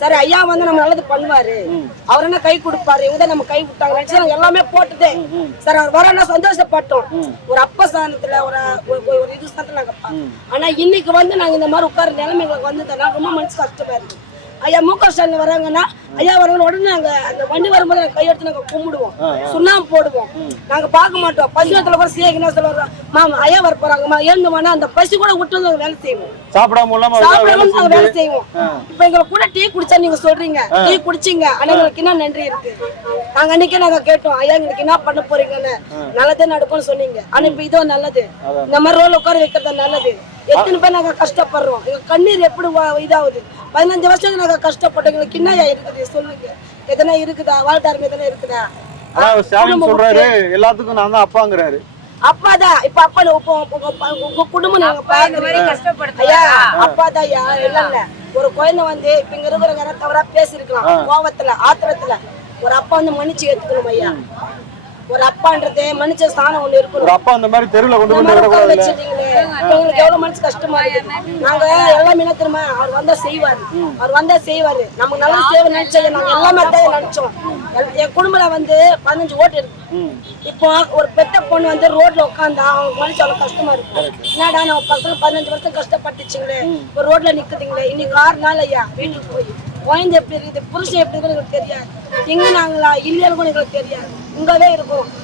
சரி ஐயா வந்து நம்ம நல்லது பண்ணுவாரு, அவர் என்ன கை கொடுப்பாரு, இவங்க தான் நம்ம கை விட்டாங்க எல்லாமே போட்டுட்டு சார் அவர் வர சந்தோஷப்பட்டோம். ஒரு அப்பா ஸ்தானத்துல ஒரு இது ஸ்தானத்துல நாங்க. ஆனா இன்னைக்கு வந்து நாங்க இந்த மாதிரி உட்கார நிலைமைகளுக்கு வந்து ரொம்ப மனசு கஷ்டமா இருக்கு. ஐயா முக ஸ்டாலின் வராங்கன்னா ஐயா வரவங்க உடனே நாங்க அந்த வண்டி வரும்போது நாங்க கையெடுத்து நாங்க கும்பிடுவோம், சுண்ணாம்பு போடுவோம், நாங்க பார்க்க மாட்டோம். பசுத்துல கூட சேகனா சொல்லுவோம் மாமா ஐயா வர போறாங்கம்மா ஏழுமானா அந்த பசு கூட விட்டு நாங்க வேலை செய்வோம், சாப்பிடாம நாங்க வேலை செய்வோம். இப்ப எங்களை கூட டீ குடிச்சா நீங்க சொல்றீங்க டீ குடிச்சிங்க, ஆனா எங்களுக்கு என்ன நன்றி இருக்கு? நாங்க அன்னைக்கே நாங்க கேட்டோம் ஐயா எங்களுக்கு என்ன பண்ண போறீங்கன்னு, நல்லதே நடக்கும்னு சொன்னீங்க. ஆனா இப்ப இதோ நல்லது, இந்த மாதிரி ரோல் உட்கார வைக்கிறது நல்லது. எத்தனை பேர் நாங்க கஷ்டப்படுறோம், எங்க கண்ணீர் எப்படி இதாகுது. 15 வருஷம் நாங்க கஷ்டப்பட்டோம், எங்களுக்கு என்ன இருக்குது சொல்லுங்க? எதனா இருக்குதா? வாழ்த்தாருங்க எதனா இருக்குதா? சொல்றாரு எல்லாத்துக்கும் நான் தான் அப்பாங்கிறாரு. அப்பாதான் இப்ப அப்பா உங்க குடும்பம் நாங்க பாக்குறோம் ஐயா, அப்பாதான் ஐயா. இல்ல ஒரு குழந்தை வந்து இப்ப இங்க இருக்கிற தவறா பேசிருக்கலாம், கோவத்துல ஆத்திரத்துல ஒரு அப்பா வந்து மன்னிச்சு ஏத்துக்கணும் ஐயா. ஒரு அப்பான்றதே மனுஷ ஸ்தானம் ஒண்ணு இருக்கு. ஒரு அப்பா அந்த மாதிரி தெருவுல கொண்டு வந்து வச்சிட்டீங்களே, எங்களுக்கு எவ்வளவு மனசு கஷ்டமா இருக்குது. நாங்க எல்லாமே என்ன தெரியுமா, அவர் வந்தா செய்வாரு, அவர் வந்தா செய்வாரு, நமக்கு நல்லா சேவை நினைச்சது நாங்க எல்லாமே தான் நினைச்சோம். என் குடும்பத்துல வந்து 15 ஓட்டு இருக்கு. இப்போ ஒரு பெத்த பொண்ணு வந்து ரோட்ல உட்காந்தா அவங்க மனசு அவ்வளவு கஷ்டமா இருக்கு. என்னடா நம்ம பசங்க 15 வருஷம் கஷ்டப்பட்டுச்சுங்களே, ஒரு ரோட்ல நிக்குதுங்களே. இன்னைக்கு 6 நாள் ஐயா வீட்டுக்கு போய் குழந்தை எப்படி இருக்குது, புருஷன் எப்படி இருக்குன்னு எங்களுக்கு தெரியாது. இங்க நாங்களா இல்லைன்னு கூட எங்களுக்கு தெரியாது, இங்கவே இருக்கும்.